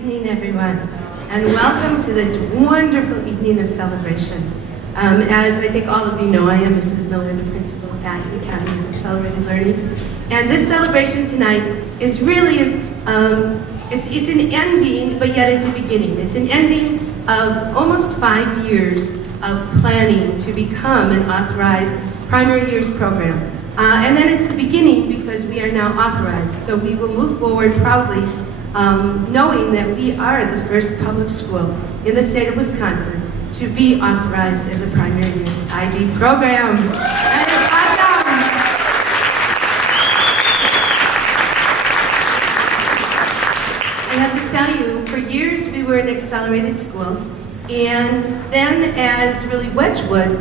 evening, everyone, and welcome to this wonderful evening of celebration. As I think all of you know, I am Mrs. Miller, the principal at the Academy of Accelerated Learning. And this celebration tonight is really, it's an ending, but yet it's a beginning. It's an ending of almost 5 years of planning to become an authorized primary years program. And then it's the beginning because we are now authorized. So we will move forward proudly, knowing that we are the first public school in the state of Wisconsin to be authorized as a primary years IB program. That is awesome! I have to tell you, for years we were an accelerated school, and then as really Wedgwood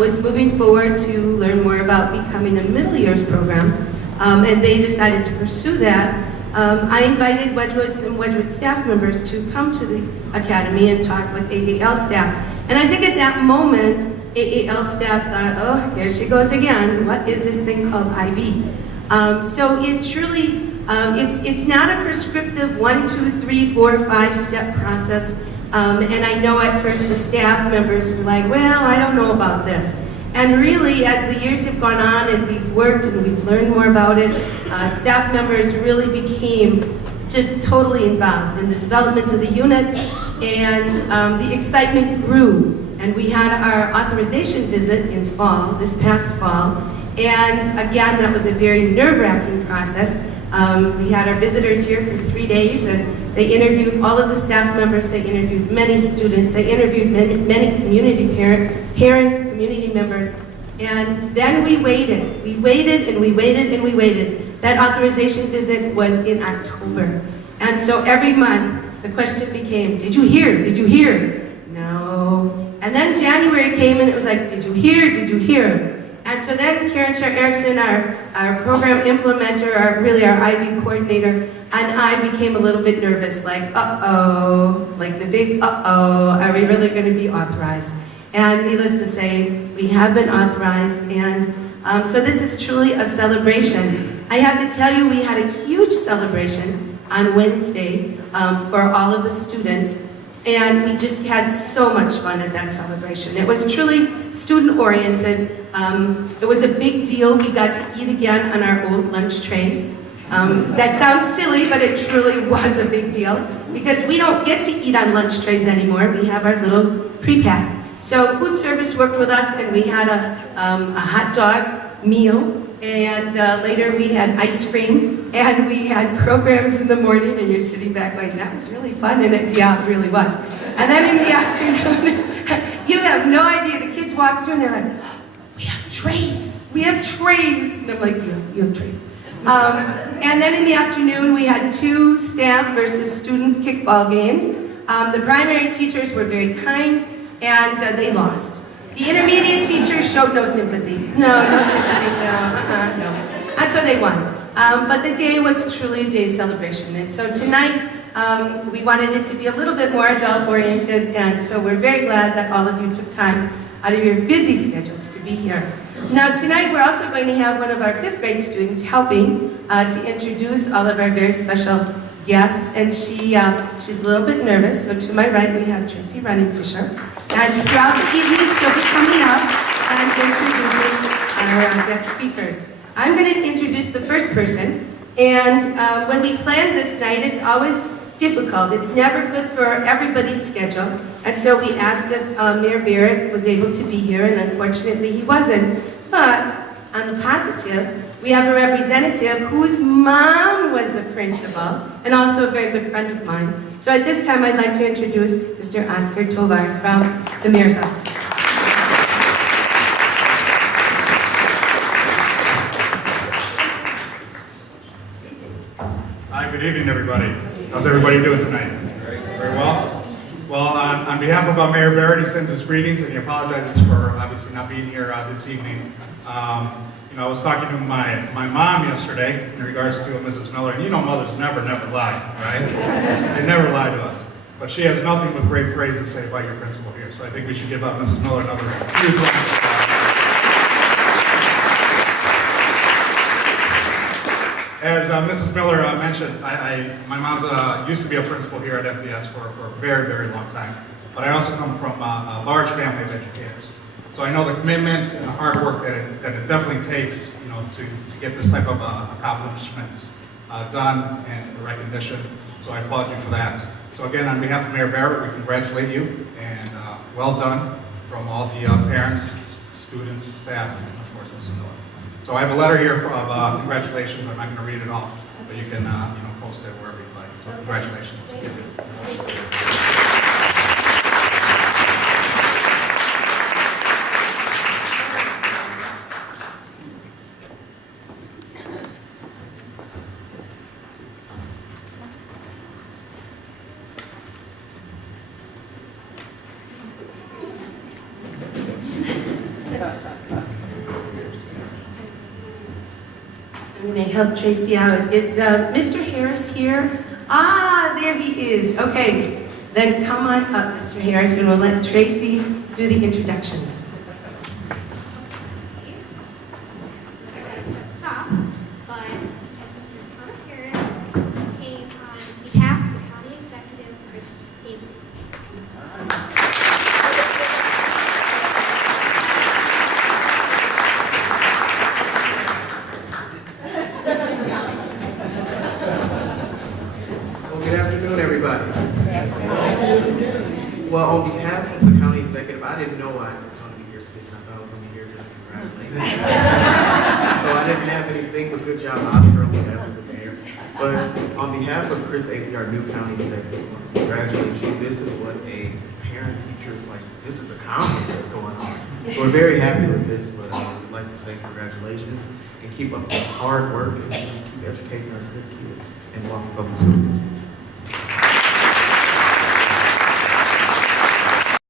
was moving forward to learn more about becoming a middle years program, and they decided to pursue that, I invited Wedgwood's and Wedgwood staff members to come to the academy and talk with AAL staff. And I think at that moment, AAL staff thought, oh, here she goes again. What is this thing called IB? So it truly, it's not a prescriptive 1, 2, 3, 4, 5-step process. And I know at first the staff members were like, well, I don't know about this. And really, as the years have gone on and we've worked and we've learned more about it, staff members really became just totally involved in the development of the units, and the excitement grew. And we had our authorization visit in fall, this past fall, and again, that was a very nerve-wracking process. We had our visitors here for 3 days, and they interviewed all of the staff members, they interviewed many students, they interviewed many community parents, community members, and then we waited. We waited and we waited and we waited. That authorization visit was in October. And so every month, the question became, did you hear? Did you hear? No. And then January came and it was like, did you hear? Did you hear? And so then Karen Scher Erickson, our program implementer, our IB coordinator, and I became a little bit nervous, like, uh-oh, like the big uh-oh, are we really going to be authorized? And needless to say, we have been authorized, and so this is truly a celebration. I have to tell you, we had a huge celebration on Wednesday for all of the students, and we just had so much fun at that celebration. It was truly student-oriented. It was a big deal. We got to eat again on our old lunch trays. That sounds silly, but it truly was a big deal because we don't get to eat on lunch trays anymore. We have our little pre-pack. So food service worked with us, and we had a hot dog meal, and later we had ice cream, and we had programs in the morning, and you're sitting back like, that was really fun, and yeah, it really was. And then in the afternoon, you have no idea, the kids walk through and they're like, we have trays, we have trays. And I'm like, you have trays. And then in the afternoon, we had 2 staff versus student kickball games. The primary teachers were very kind, and they lost. The intermediate teachers showed no sympathy. No sympathy, no. And so they won. But the day was truly a day celebration. And so tonight, we wanted it to be a little bit more adult-oriented, and so we're very glad that all of you took time out of your busy schedules to be here. Now tonight, we're also going to have one of our 5th grade students helping to introduce all of our very special guests, and she's a little bit nervous. So to my right, we have Tracy Runningfisher. And throughout the evening, she'll be coming up and introducing our guest speakers. I'm going to introduce the first person, and when we planned this night, it's always difficult. It's never good for everybody's schedule, and so we asked if Mayor Barrett was able to be here, and unfortunately he wasn't. But on the positive, we have a representative whose mom was a principal, and also a very good friend of mine. So at this time, I'd like to introduce Mr. Oscar Tovar from the Mayor's Office. Hi, good evening, everybody. How's everybody doing tonight? Very well? Well, on behalf of Mayor Barrett, he sends his greetings and he apologizes for obviously not being here this evening. I was talking to my mom yesterday in regards to Mrs. Miller, and mothers never lie, right? They never lie to us. But she has nothing but great praise to say about your principal here, so I think we should give Mrs. Miller another huge round of applause. As Mrs. Miller mentioned, my mom's used to be a principal here at FBS for a very, very long time. But I also come from a large family of educators. So I know the commitment and the hard work that it definitely takes, to get this type of accomplishments done and the recognition. So I applaud you for that. So again, on behalf of Mayor Barrett, we congratulate you and well done from all the parents, students, staff, and of course Mrs. Miller. So I have a letter here of congratulations. I'm not going to read it all, but you can post it wherever you'd like. So congratulations. I'm going to help Tracy out. Is Mr. Harris here? Ah, there he is. Okay, then come on up, Mr. Harris, and we'll let Tracy do the introductions. I gotta start this off, but as Mr. Thomas Harris came on behalf of the County Executive, Chris Avery. Good afternoon, everybody. Well, on behalf of the county executive, I didn't know I was going to be here speaking. I thought I was going to be here just congratulating. So I didn't have anything but good job, Oscar, on behalf of the mayor. But on behalf of Chris Avery, our new county executive, I want to congratulate you. This is what a parent teacher is like. This is a conference that's going on. So we're very happy with this, but we'd like to say congratulations and keep up the hard work and keep educating our good kids in Walker Public Schools.